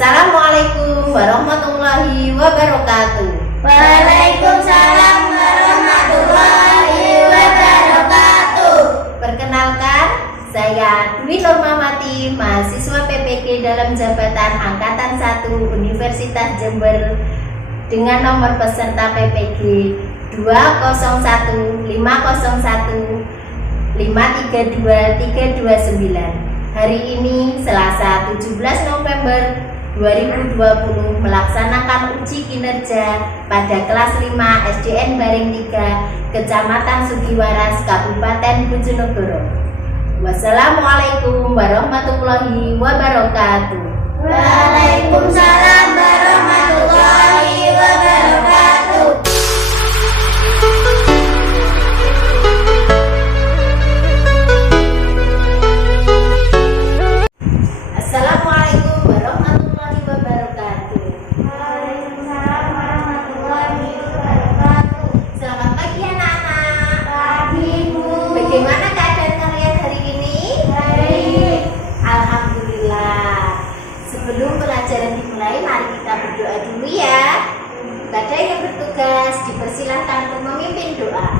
Assalamualaikum warahmatullahi wabarakatuh. Waalaikumsalam warahmatullahi wabarakatuh. Perkenalkan, saya Dwi Normamati, mahasiswa PPG dalam jabatan Angkatan 1 Universitas Jember dengan nomor peserta PPG 20150132329. Hari ini Selasa 17 November 2020 melaksanakan uji kinerja pada kelas 5 SDN Baring 3 Kecamatan Sugiwaras Kabupaten Bojonegoro. Wassalamualaikum warahmatullahi wabarakatuh. Waalaikumsalam warahmatullahi wabarakatuh. Assalamualaikum warahmatullahi wabarakatuh. Waalaikumsalam warahmatullahi wabarakatuh. Selamat pagi anak-anak. Pagi, Bu. Bagaimana keadaan kalian hari ini? Baik. Alhamdulillah. Sebelum pelajaran dimulai, mari kita berdoa dulu ya. Kepada yang bertugas dipersilahkan untuk memimpin doa.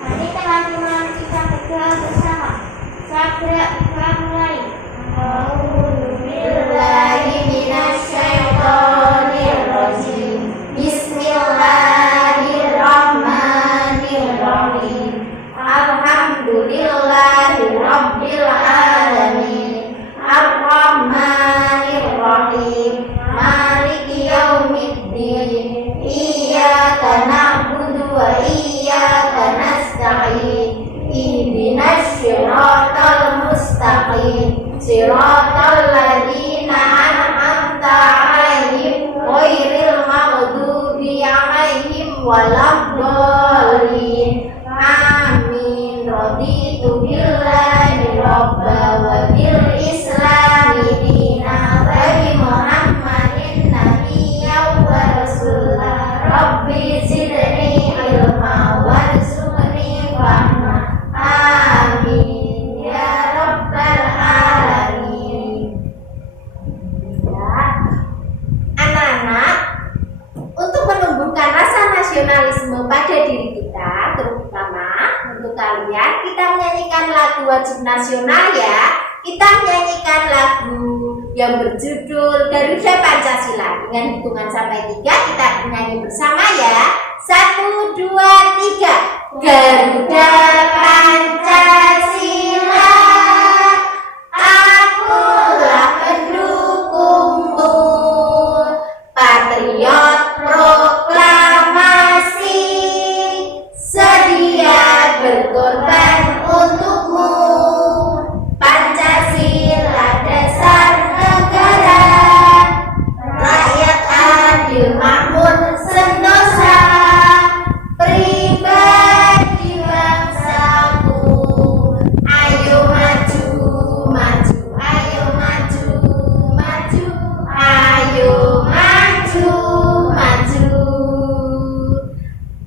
Mari teman-teman kita berdoa bersama. Segera kita mulai. A'udzubillahi minasyaitonirrajim. Bismillahirrahmanirrahim. Alhamdulillahirabbil alamin. Arrahmanirrahim. Maliki yaumiddin. Iyyaka na'budu wa iyyaka nasta'in. Ihdinas siratal mustaqim. Siratal ladzina an'amta 'alaihim ghairil maghdubi 'alaihim waladdallin. Amin. Raditu billahi rabba wa bil islami dina wa bi Muhammadin nabiyyan wa rasulah. Rabbi zidni ilma warzuqni fahma. Amin ya rabbal alamin. Ya, anak-anak, untuk menumbuhkan rasa nasionalisme pada diri kita, terutama untuk kalian, kita menyanyikan lagu wajib nasional ya. Kita menyanyikan lagu yang berjudul Garuda Pancasila. Dengan hitungan sampai 3 kita menyanyi bersama ya. 1, 2, 3. Garuda Pancasila, akulah pendukungmu. Patriot proklamasi, sedia berkorban untukmu. Pancasila dasar negara, rakyat adil makmur sentosa, pribadi bangsaku. Ayo maju, maju, ayo maju, maju, ayo maju, maju.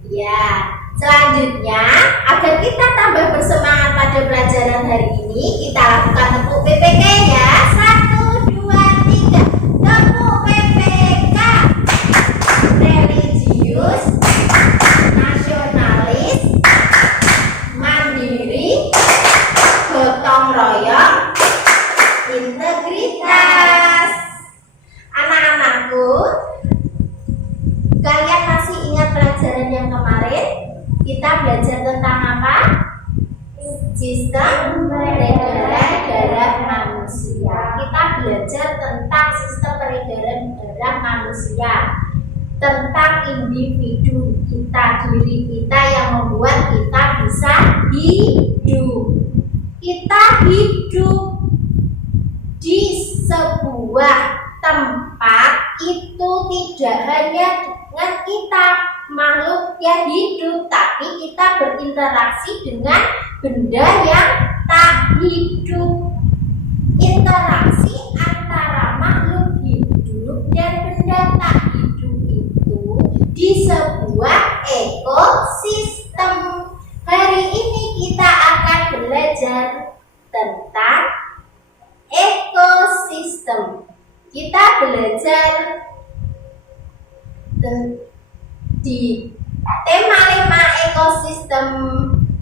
Ya, selanjutnya agar kita tambah bersemangat pada pelajaran hari ini, kita lakukan tepuk PPK ya. 1, 2, 3. Tepuk PPK. Religius, nasionalis, mandiri, gotong royong, integritas. Anak-anakku, kalian masih ingat pelajaran yang kemarin? Kita belajar tentang apa? Sistem peredaran darah manusia. Kita belajar tentang sistem peredaran darah manusia, tentang individu kita, diri kita yang membuat kita bisa hidup. Kita hidup di sebuah tempat itu tidak hanya dengan kita makhluk yang hidup, tapi kita berinteraksi dengan benda yang tak hidup. Interaksi antara makhluk hidup dan benda tak hidup itu di sebuah ekosistem. Hari ini kita akan belajar tentang ekosistem. Kita belajar belajar di tema 5 ekosistem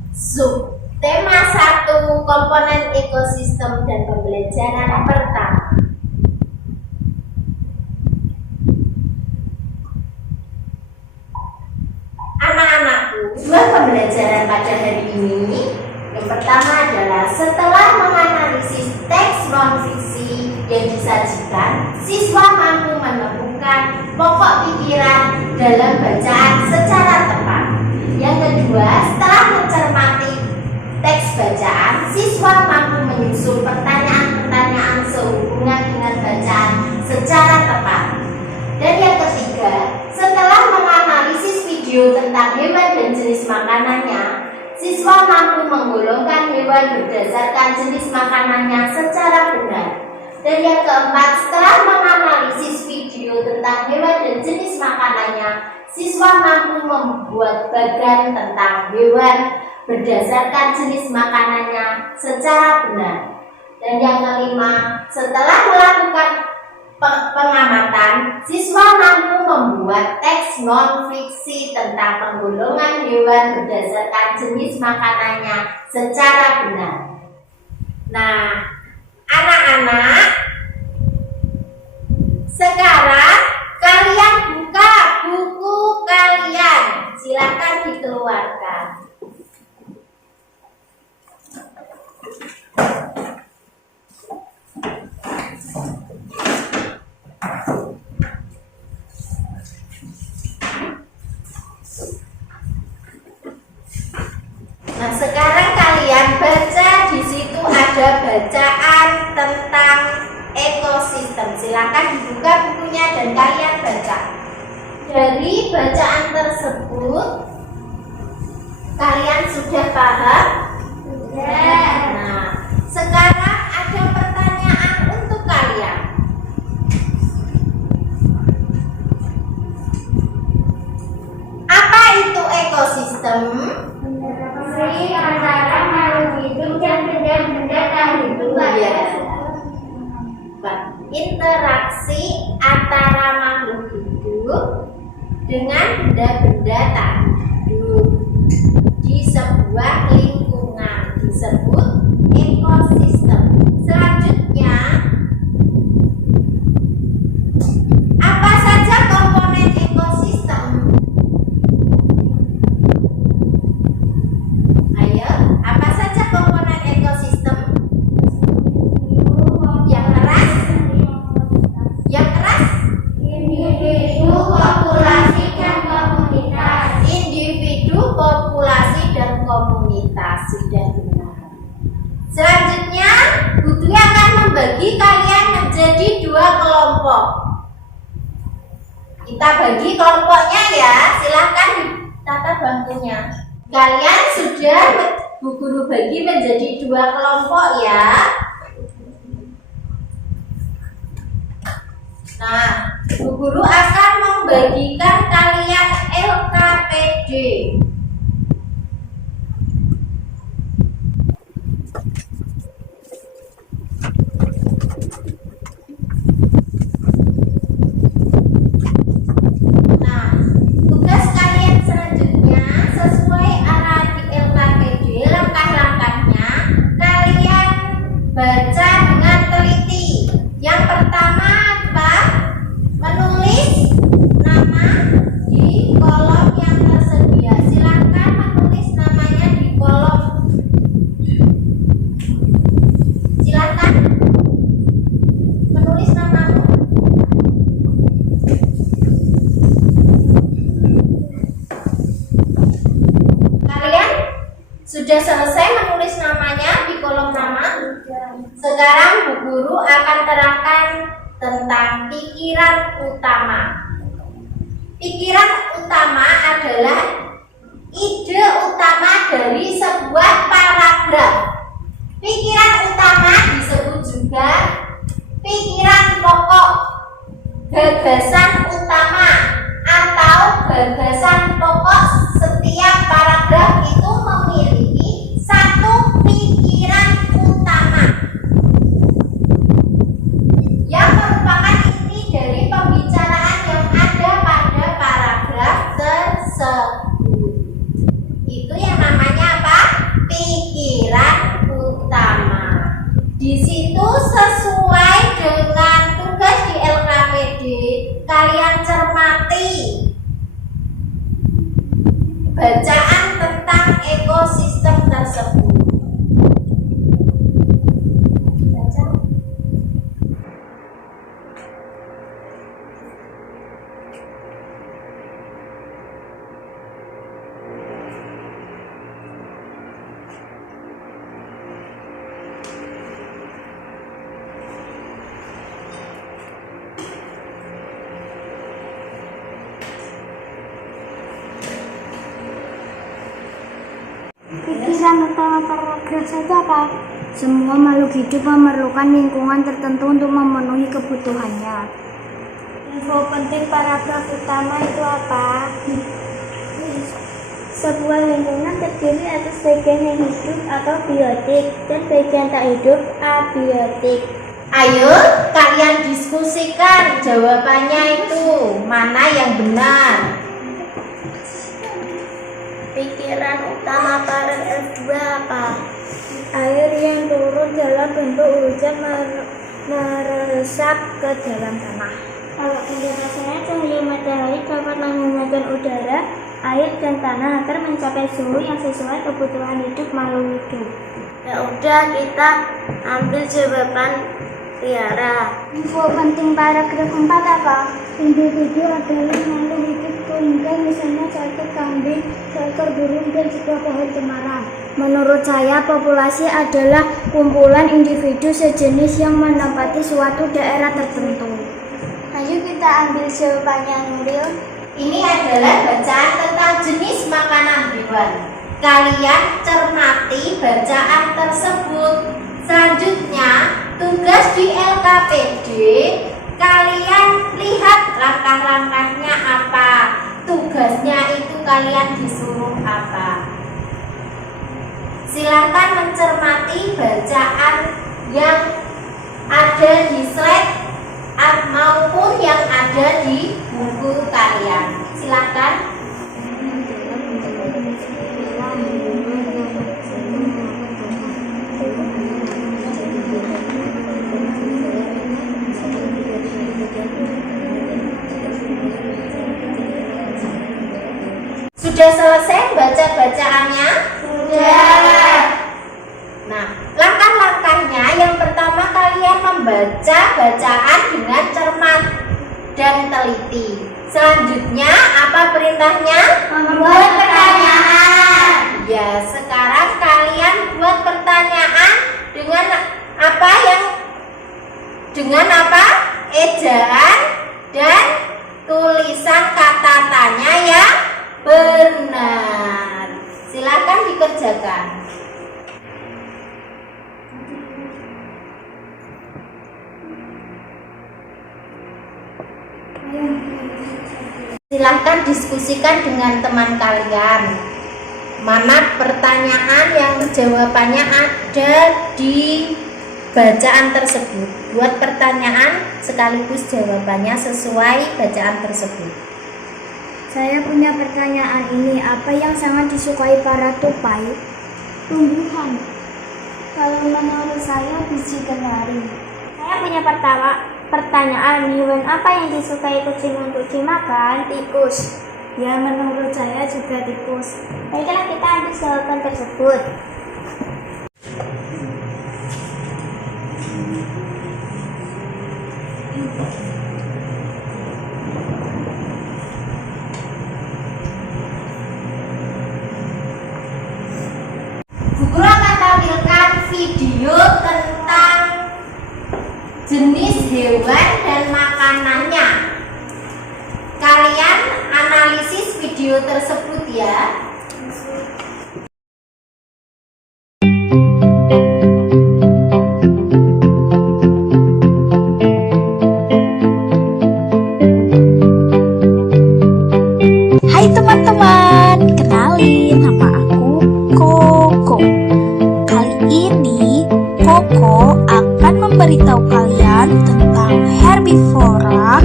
sub. Tema 1 komponen ekosistem dan pembelajaran pertama. Anak-anakku, dua pembelajaran pada hari ini. Yang pertama adalah setelah menganalisis teks non-fiksi yang disajikan, siswa mampu menemukan pokok pikiran dalam bacaan secara tepat. Yang kedua, setelah mencermati teks bacaan, siswa mampu menyusun pertanyaan-pertanyaan sehubungan dengan bacaan secara tepat. Dan yang ketiga, setelah menganalisis video tentang hewan dan jenis makanannya, siswa mampu menggolongkan hewan berdasarkan jenis makanannya secara benar. Dan yang keempat, setelah menganalisis video tentang hewan dan jenis makanannya, siswa mampu membuat bagan tentang hewan berdasarkan jenis makanannya secara benar. Dan yang kelima, setelah melakukan pengamatan, siswa mampu membuat teks non-fiksi tentang penggolongan hewan berdasarkan jenis makanannya secara benar. Nah, anak-anak, sekarang kalian buka buku kalian. Silakan dikeluarkan. Nah, sekarang kalian baca, di situ ada bacaan tentang ekosistem. Silakan dibuka bukunya dan kalian baca. Dari bacaan tersebut, kalian sudah paham? Sudah. Nah, sekarang ada pertanyaan untuk kalian. Apa itu ekosistem? Antara makhluk hidup dan benda-benda tak hidup. Interaksi antara makhluk hidup dengan benda-benda tak hidup di sebuah lingkungan disebut ekosistem. Selanjutnya, apa saja komponen ekosistem? Ayo, apa saja komponen ekosistem? Yang keras? Yang keras? Individu, populasi, dan komunitas. Individu, populasi, dan komunitas. Sudah benar. Selanjutnya, Bu Dwi akan membagi kalian menjadi 2 kelompok. Kita bagi kelompoknya ya. Silahkan ditata bangkunya. Kalian sudah Bu Guru bagi menjadi 2 kelompok ya. Nah, Bu Guru akan membagikan kalian LKPD. Nah, tugas kalian selanjutnya sesuai arahan di LKPD, langkah-langkahnya kalian baca dengan teliti. Yang pertama apa? Menulis nama di kolom yang tersedia. Silakan menulis namanya di kolom. Silakan menulis namamu. Kalian sudah selesai menulis namanya di kolom nama? Sekarang Bu Guru akan terangkan tentang pikiran utama. Pikiran utama adalah ide utama dari sebuah paragraf. Pikiran utama disebut juga pikiran pokok, gagasan utama, atau gagasan pokok. Setiap paragraf itu memiliki satu pikiran utama yang merupakan inti dari bacaan tentang ekosistem tersebut. Baca. Pikiran utama paragraf saja apa? Semua makhluk hidup memerlukan lingkungan tertentu untuk memenuhi kebutuhannya. Info penting paragraf utama itu apa? Sebuah lingkungan terdiri atas bagian yang hidup atau biotik dan bagian tak hidup abiotik. Ayo kalian diskusikan jawabannya itu mana yang benar. Pikiran utama paragraf 2 apa? Air yang turun dalam bentuk hujan meresap ke dalam tanah. Kalau penjelasannya, cahaya matahari dapat menghangatkan udara, air dan tanah agar mencapai suhu yang sesuai kebutuhan hidup makhluk hidup. Ya udah, kita ambil jawaban Tiara. Info penting paragraf 4 apa? Individu adalah makhluk hidup tunggal, misalnya satu kambing, seekor burung, dan sebuah pohon cemara. Menurut saya, populasi adalah kumpulan individu sejenis yang menempati suatu daerah tertentu. Ayo kita ambil jawabannya, Nuril. Ini adalah bacaan tentang jenis makanan hewan. Kalian cermati bacaan tersebut. Selanjutnya, tugas di LKPD, kalian lihat langkah-langkahnya apa. Tugasnya itu kalian disuruh apa. Silakan mencermati bacaan yang ada di slide maupun yang ada di buku kalian. Silakan. Sudah selesai baca bacaannya? Sudah. Nah, langkah-langkahnya yang pertama kalian membaca bacaan dengan cermat dan teliti. Selanjutnya apa perintahnya? Membuat pertanyaan. Ya, sekarang kalian buat pertanyaan dengan apa ejaan dan tulisan kata tanya yang benar. Silakan dikerjakan. Silakan diskusikan dengan teman kalian. Mana pertanyaan yang jawabannya ada di bacaan tersebut. Buat pertanyaan sekaligus jawabannya sesuai bacaan tersebut. Saya punya pertanyaan ini, apa yang sangat disukai para tupai? Tumbuhan. Kalau menurut saya biji kenari. Saya punya pertanyaan, hewan apa yang disukai kucing untuk dimakan? Tikus. Ya, menurut saya juga tikus. Baiklah, kita ambil jawaban tersebut. Guru akan tampilkan video tentang jenis hewan dan makanannya. Kalian analisis video tersebut ya. Hai teman-teman, kenalin nama aku Koko. Kali ini Koko akan memberitahu kalian tentang herbivora,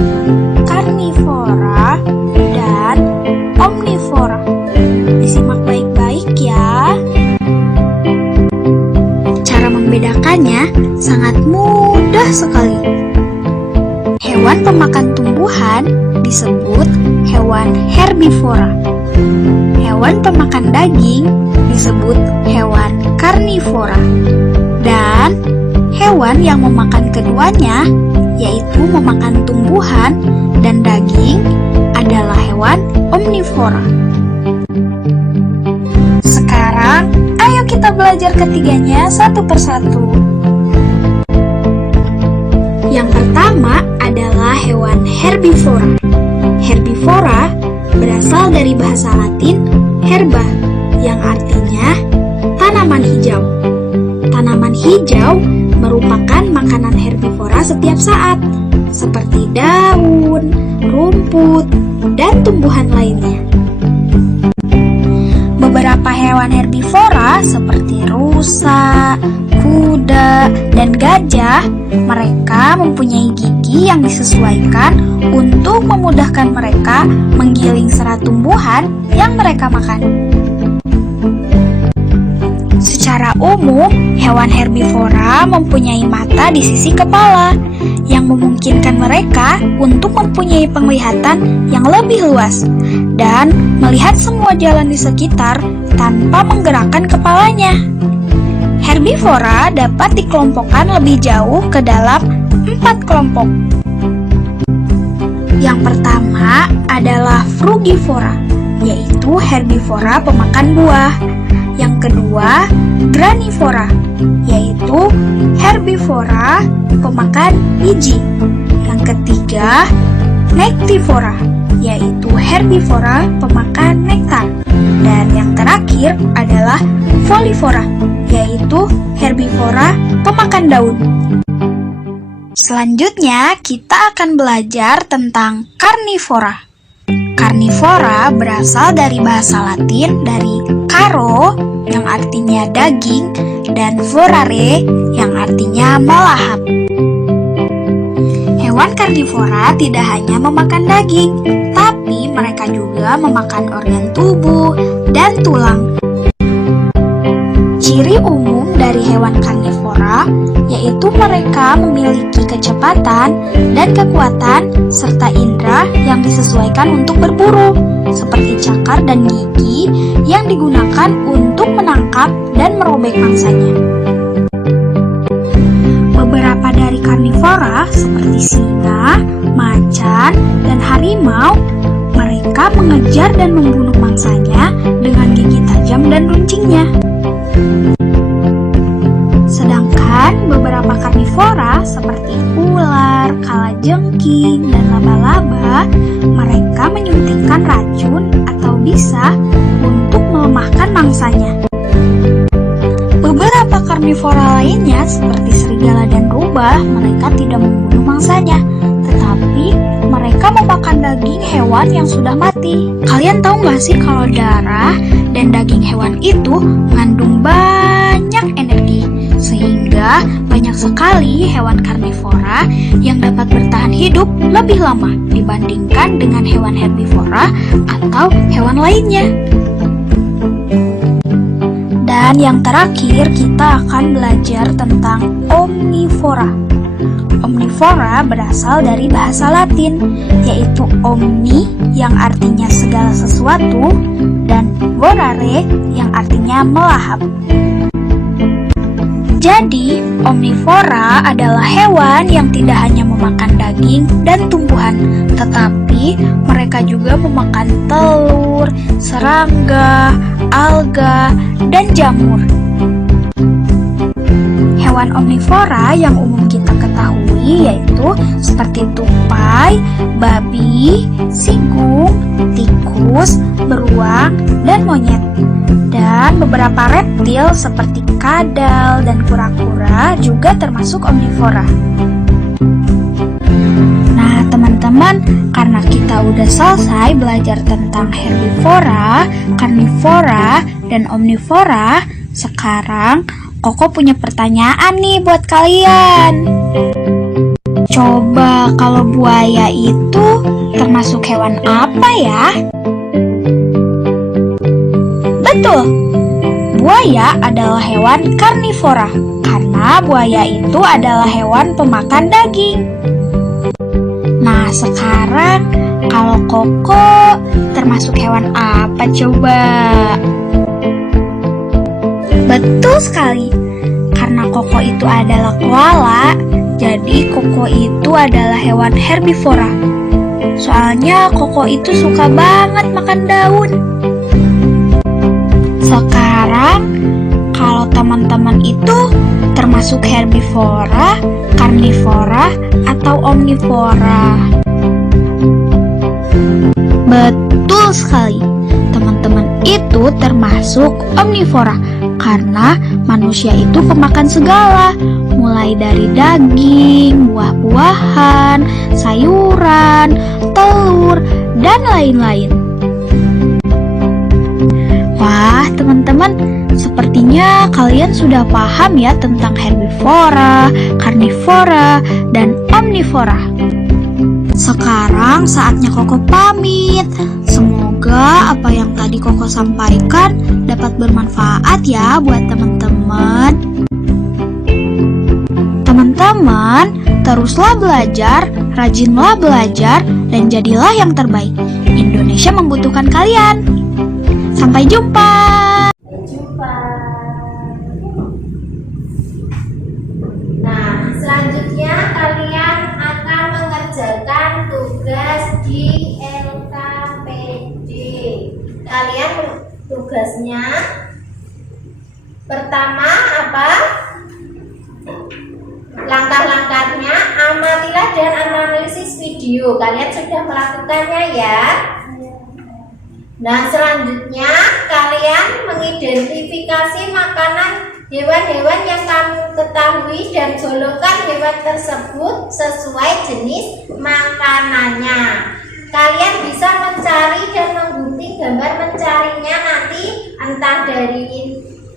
karnivora, dan omnivora. Disimak baik-baik ya. Cara membedakannya sangat mudah sekali. Hewan pemakan tumbuhan disebut hewan herbivora. hewan pemakan daging disebut hewan karnivora. Dan hewan yang memakan keduanya, yaitu memakan tumbuhan dan daging, adalah hewan omnivora. Sekarang, ayo kita belajar ketiganya satu persatu. Yang pertama adalah hewan herbivora. Herbivora berasal dari bahasa Latin herba, yang artinya tanaman hijau. Tanaman hijau merupakan makanan herbivora setiap saat, seperti daun, rumput, dan tumbuhan lainnya. Beberapa hewan herbivora seperti rusa, kuda, dan gajah, mereka mempunyai gigi yang disesuaikan untuk memudahkan mereka menggiling serat tumbuhan yang mereka makan. Secara umum, hewan herbivora mempunyai mata di sisi kepala yang memungkinkan mereka untuk mempunyai penglihatan yang lebih luas dan melihat semua jalan di sekitar tanpa menggerakkan kepalanya. Herbivora dapat dikelompokkan lebih jauh ke dalam 4 kelompok. Yang pertama adalah frugivora, yaitu herbivora pemakan buah. Yang kedua, granivora, yaitu herbivora pemakan biji. Yang ketiga, nektivora, yaitu herbivora pemakan nektar. Dan yang terakhir adalah folivora, yaitu herbivora pemakan daun. Selanjutnya, kita akan belajar tentang karnivora. Karnivora berasal dari bahasa Latin dari caro, yang artinya daging, dan vorare, yang artinya melahap. Hewan karnivora tidak hanya memakan daging, tapi mereka juga memakan organ tubuh dan tulang. Ciri umum dari hewan karnivora yaitu mereka memiliki kecepatan dan kekuatan serta indera yang disesuaikan untuk berburu, seperti cakar dan gigi yang digunakan untuk menangkap dan merobek mangsanya. Beberapa dari karnivora seperti singa, macan, dan harimau, mereka mengejar dan membunuh mangsanya dengan gigi tajam dan runcingnya. Sedangkan beberapa karnivora seperti ular, kalajengking, dan laba-laba, mereka menyuntikkan racun atau bisa untuk melemahkan mangsanya. Beberapa karnivora lainnya seperti serigala dan rubah, mereka tidak membunuh mangsanya, tetapi mereka memakan daging hewan yang sudah mati. Kalian tahu nggak sih kalau darah dan daging hewan itu mengandung banyak energi, sehingga banyak sekali hewan karnivora yang dapat bertahan hidup lebih lama dibandingkan dengan hewan herbivora atau hewan lainnya. Dan yang terakhir, kita akan belajar tentang omnivora. Omnivora berasal dari bahasa Latin, yaitu omni yang artinya segala sesuatu dan vorare yang artinya melahap. Jadi, omnivora adalah hewan yang tidak hanya memakan daging dan tumbuhan, tetapi mereka juga memakan telur, serangga, alga, dan jamur. Hewan omnivora yang umum kita ketahui yaitu seperti tupai, babi, sigung, tikus, beruang, dan monyet. Dan beberapa reptil seperti kadal dan kura-kura juga termasuk omnivora. Nah teman-teman, karena kita udah selesai belajar tentang herbivora, karnivora, dan omnivora, sekarang Koko punya pertanyaan nih buat kalian. Coba kalau buaya itu termasuk hewan apa ya? Betul, buaya adalah hewan karnivora karena buaya itu adalah hewan pemakan daging. Nah sekarang Kalau koko termasuk hewan apa coba? Betul sekali. Karena koko itu adalah koala, jadi koko itu adalah hewan herbivora. Soalnya koko itu suka banget makan daun. Sekarang, kalau teman-teman itu termasuk herbivora, karnivora, atau omnivora? Betul sekali. Teman-teman itu termasuk omnivora karena manusia itu pemakan segala, mulai dari daging, buah-buahan, sayuran, telur, dan lain-lain. Wah, teman-teman, sepertinya kalian sudah paham ya tentang herbivora, karnivora, dan omnivora. Sekarang saatnya Koko pamit. Semoga apa yang tadi Koko sampaikan dapat bermanfaat ya buat teman-teman. Teman-teman, teruslah belajar, rajinlah belajar, dan jadilah yang terbaik. Indonesia membutuhkan kalian. Sampai jumpa. Sampai jumpa. Nah, selanjutnya kalian akan mengerjakan tugas di LKPD. Kalian tugasnya pertama apa? Langkah-langkahnya amatilah dan analisis video. Kalian sudah melakukannya ya. Nah, selanjutnya kalian mengidentifikasi makanan hewan-hewan yang kamu ketahui dan golongkan hewan tersebut sesuai jenis makanannya. Kalian bisa mencari dan menggunting gambar mencarinya nanti entah dari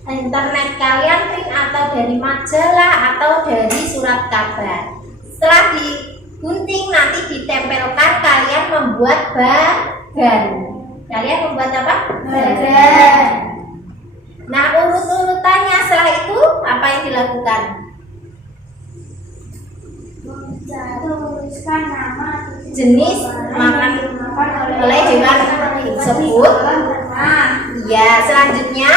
internet kalian, print atau dari majalah atau dari surat kabar. Setelah digunting nanti ditempelkan, kalian membuat bagan. Kalian membuat apa? Bagan. Nah, urut-urutannya setelah itu apa yang dilakukan? Tuliskan nama Jenis makan oleh hewan tersebut. Ya, selanjutnya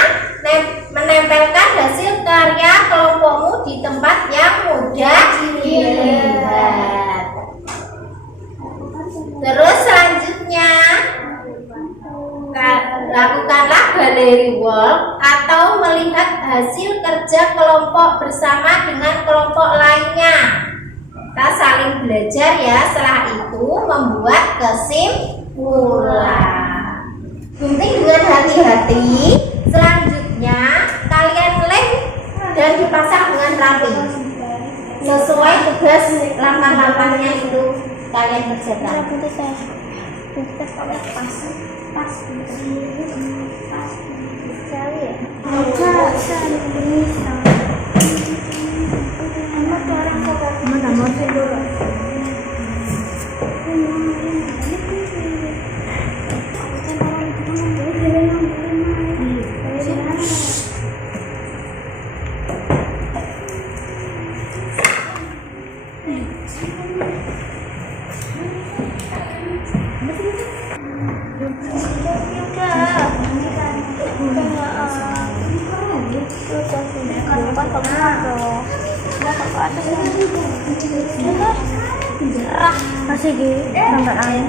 menempelkan hasil karya kelompokmu di tempat yang mudah dilihat. Terus selanjutnya lakukanlah gallery walk atau melihat hasil kerja kelompok bersama dengan kelompok lainnya. Kita saling belajar ya, setelah itu membuat kesimpulan. Gunting dengan hati-hati. Selanjutnya kalian lem dan dipasang dengan rapi sesuai tugas langkah-langkahnya itu kalian kerjakan. Masih gitu, tambahan.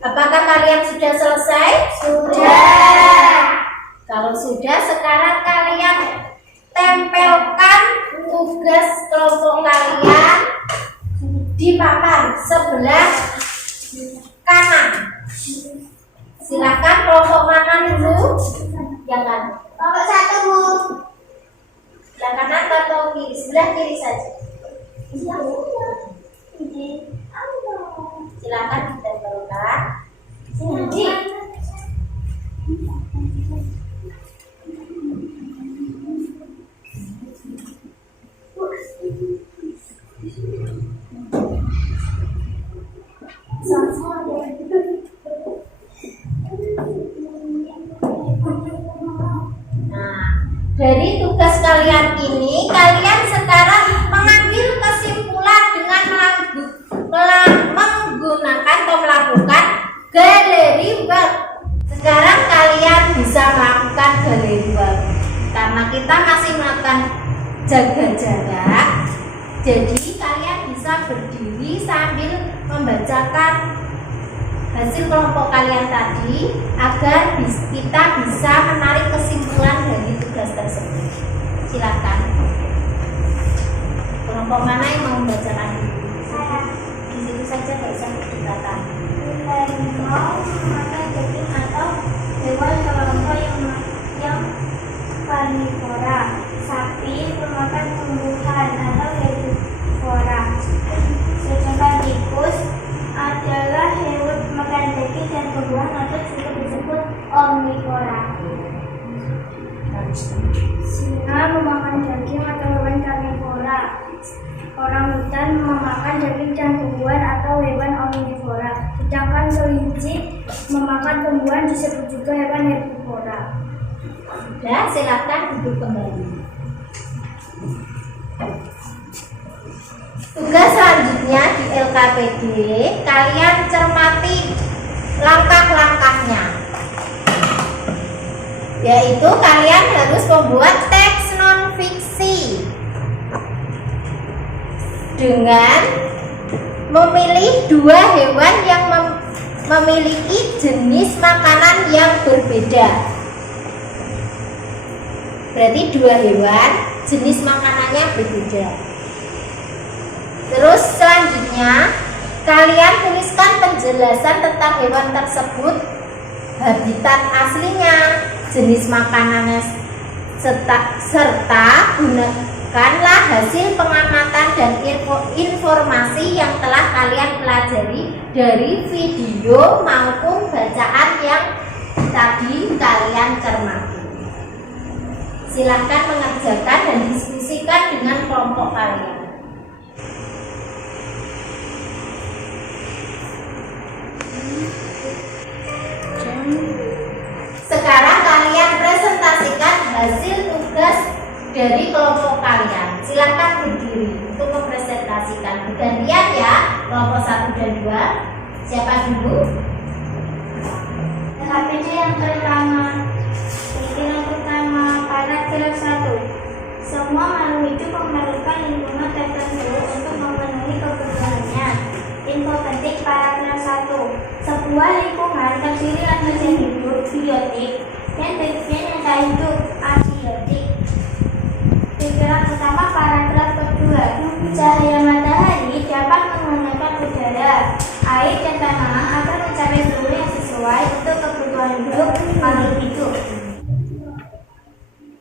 Apakah kalian sudah selesai? Sudah. Kalau sudah, sekarang kalian tempelkan tugas kelompok kalian di papan sebelah kanan. Silakan kelompok mana dulu? Yang kanan. Kelompok satu, Bu. Sebelah kanan atau kiri? Sebelah kiri saja. Silakan ditempelkan. Di. Dari tugas kalian ini, kalian sekarang mengambil kesimpulan dengan menggunakan atau melakukan gallery work. Sekarang kalian bisa melakukan gallery work. Karena kita masih melakukan jaga jarak, jadi kalian bisa berdiri sambil membacakan hasil kelompok kalian tadi agar kita bisa menarik kesimpulan dari tugas tersebut. Silakan. Kelompok mana yang mau membacakan dulu? Di situ saja, nggak usah berdekatan. Mau memakan daging atau hewan kelompok yang karnivora. Sapi memakan tumbuhan atau herbivora. Sedangkan tikus adalah hewan makan daging dan tumbuhan atau juga disebut omnivora. Singa memakan daging atau hewan karnivora. Orangutan memakan daging dan tumbuhan atau hewan omnivora. Sedangkan kelinci memakan tumbuhan disebut juga hewan herbivora. Dan silakan duduk kembali. Tugas selanjutnya di LKPD, kalian cermati langkah-langkahnya. Yaitu kalian harus membuat teks non-fiksi dengan memilih dua hewan yang memiliki jenis makanan yang berbeda. Berarti dua hewan jenis makanannya berbeda. Terus selanjutnya kalian tuliskan penjelasan tentang hewan tersebut, habitat aslinya, jenis makanannya, serta gunakanlah hasil pengamatan dan informasi yang telah kalian pelajari dari video maupun bacaan yang tadi kalian cermati. Silahkan mengerjakan dan diskusikan dengan kelompok kalian. Sekarang kalian presentasikan hasil tugas dari kelompok kalian. Silakan berdiri untuk mempresentasikan. Bergantian ya, kelompok 1 dan 2. Siapa dulu? LKPD yang pertama. Pikiran pertama, paragraf 1. Semua makhluk hidup memerlukan lingkungan tertentu untuk memenuhi kebutuhannya. Info penting paragraf 1. Sebuah lingkungan terdiri atas yang hidup, biotik, dan bagian yang tak hidup, abiotik. Pikiran pertama paragraf kedua. Cahaya matahari dapat menghangatkan udara, air, dan tanah agar mencapai suhu yang sesuai untuk kebutuhan hidup makhluk hidup.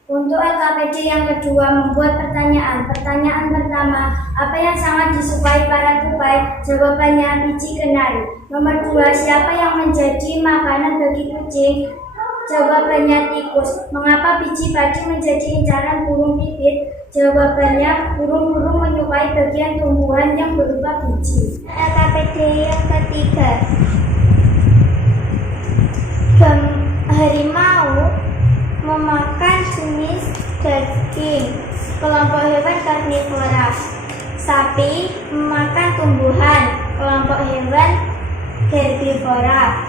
Untuk LKPD yang kedua membuat pertanyaan. Pertanyaan pertama, apa yang sangat disukai para tupai? Jawabannya biji kenari. Nomor 2, siapa yang menjadi makanan bagi kucing? Jawabannya tikus. Mengapa biji padi menjadi incaran burung pipit? Jawabannya burung-burung menyukai bagian tumbuhan yang berupa biji. LKPD yang ketiga, harimau memakan jenis daging. Kelompok hewan karnivora. Sapi memakan tumbuhan. Kelompok hewan herbivora.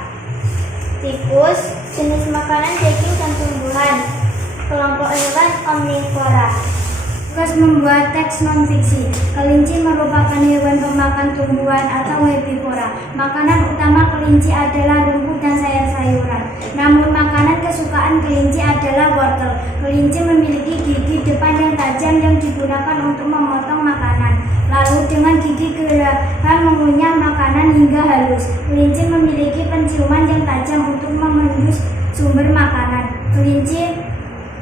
Tikus jenis makanan daging dan tumbuhan. Kelompok hewan omnivora. Tugas membuat teks non-fiksi. Kelinci merupakan hewan pemakan tumbuhan atau herbivora. Makanan utama kelinci adalah rumput dan sayur-sayuran. Namun makanan kesukaan kelinci adalah wortel. Kelinci memiliki gigi depan yang tajam yang digunakan untuk memotong makanan. Lalu dengan gigi gerakan mengunyah makanan hingga halus. Kelinci memiliki penciuman yang tajam untuk mengendus sumber makanan. Kelinci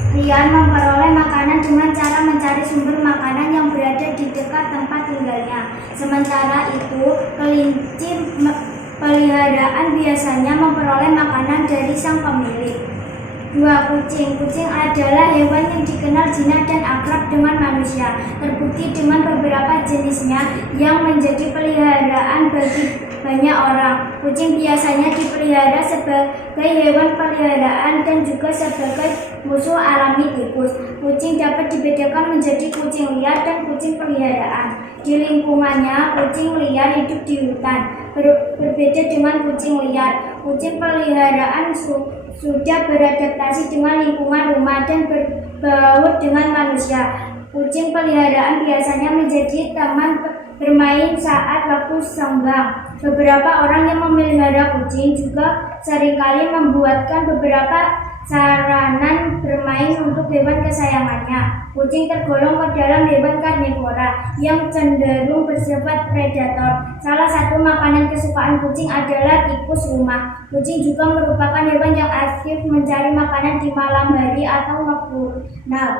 liar memperoleh makanan dengan cara mencari sumber makanan yang berada di dekat tempat tinggalnya. Sementara itu, kelinci peliharaan biasanya memperoleh makanan dari sang pemilik. 2. Kucing. Kucing adalah hewan yang dikenal jinak dan akrab dengan manusia. Terbukti dengan beberapa jenisnya yang menjadi peliharaan bagi banyak orang. Kucing biasanya dipelihara sebagai hewan peliharaan dan juga sebagai musuh alami tikus. Kucing dapat dibedakan menjadi kucing liar dan kucing peliharaan. Di lingkungannya, kucing liar hidup di hutan. Berbeda dengan kucing liar, kucing peliharaan sudah beradaptasi dengan lingkungan rumah dan berbaur dengan manusia. Kucing peliharaan biasanya menjadi teman bermain saat waktu senggang. Beberapa orang yang memelihara kucing juga seringkali membuatkan beberapa saranan bermain untuk hewan kesayangannya. Kucing tergolong ke dalam hewan karnivora yang cenderung bersifat predator. Salah satu makanan kesukaan kucing adalah tikus rumah. Kucing juga merupakan hewan yang aktif mencari makanan di malam hari atau nocturnal.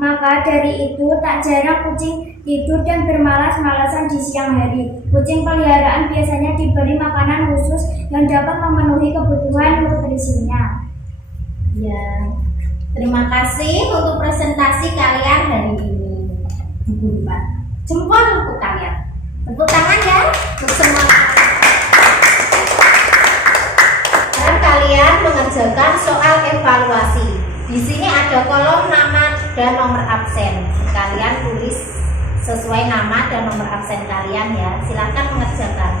Maka dari itu tak jarang kucing tidur dan bermalas-malasan di siang hari. Kucing peliharaan biasanya diberi makanan khusus yang dapat memenuhi kebutuhan nutrisinya. Ya, terima kasih untuk presentasi kalian hari ini. Jempol untuk kalian. Tepuk tangan ya untuk semua. Dan kalian mengerjakan soal evaluasi. Di sini ada kolom nama dan nomor absen. Kalian tulis sesuai nama dan nomor absen kalian ya. Silakan mengerjakan.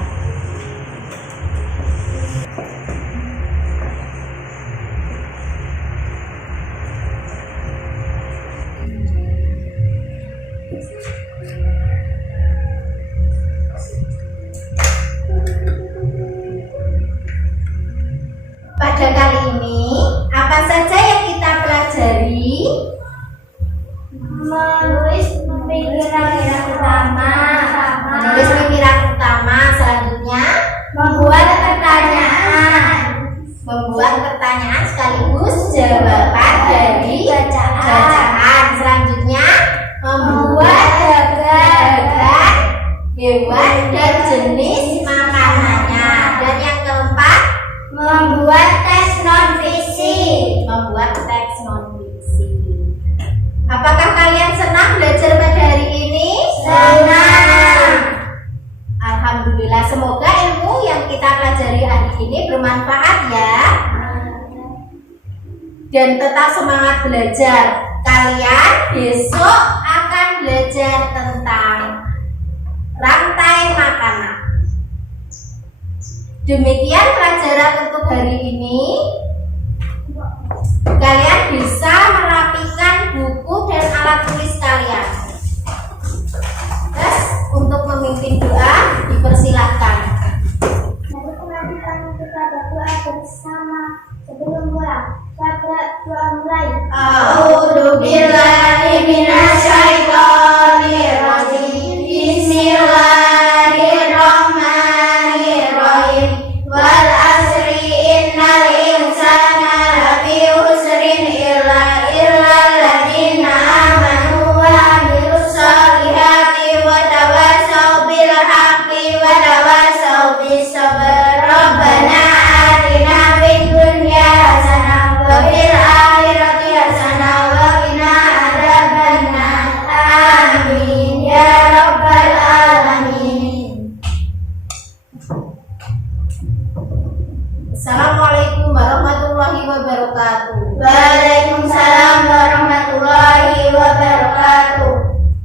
Pada kali ini, apa saja yang kita pelajari? Menulis pemikiran utama. Menulis pemikiran utama. Selanjutnya, Membuat pertanyaan. membuat pertanyaan sekaligus jawaban dari bacaan. Selanjutnya, membuat gambar hewan dan jenis makanannya. Dan yang keempat, Membuat teks non-fiksi. membuat teks non-fiksi. Apakah kalian senang belajar pada hari ini? Senang. Alhamdulillah, semoga ilmu yang kita pelajari hari ini bermanfaat ya. Dan tetap semangat belajar. Kalian besok akan belajar tentang rantai makanan. Demikian pelajaran untuk hari ini. Kalian bisa merapikan buku dan alat tulis kalian. Terus untuk memimpin doa dipersilahkan. Mari kita berdoa bersama sebelum pulang. Doa mulai. A'udzu billahi minasyaitonir rajim. Bismillahirrahmanirrahim. Wal asri innal insana lafi khusrin illa alladziina amanu wa 'amilus shalihati wa tawassaw bil haqqi wa tawassaw bis sabr. Rabbana atina fid dunya hasanah wa fil akhirati hasanah wa qina adzabannar. Amin ya rabbal alamin. Assalamualaikum warahmatullahi wabarakatuh.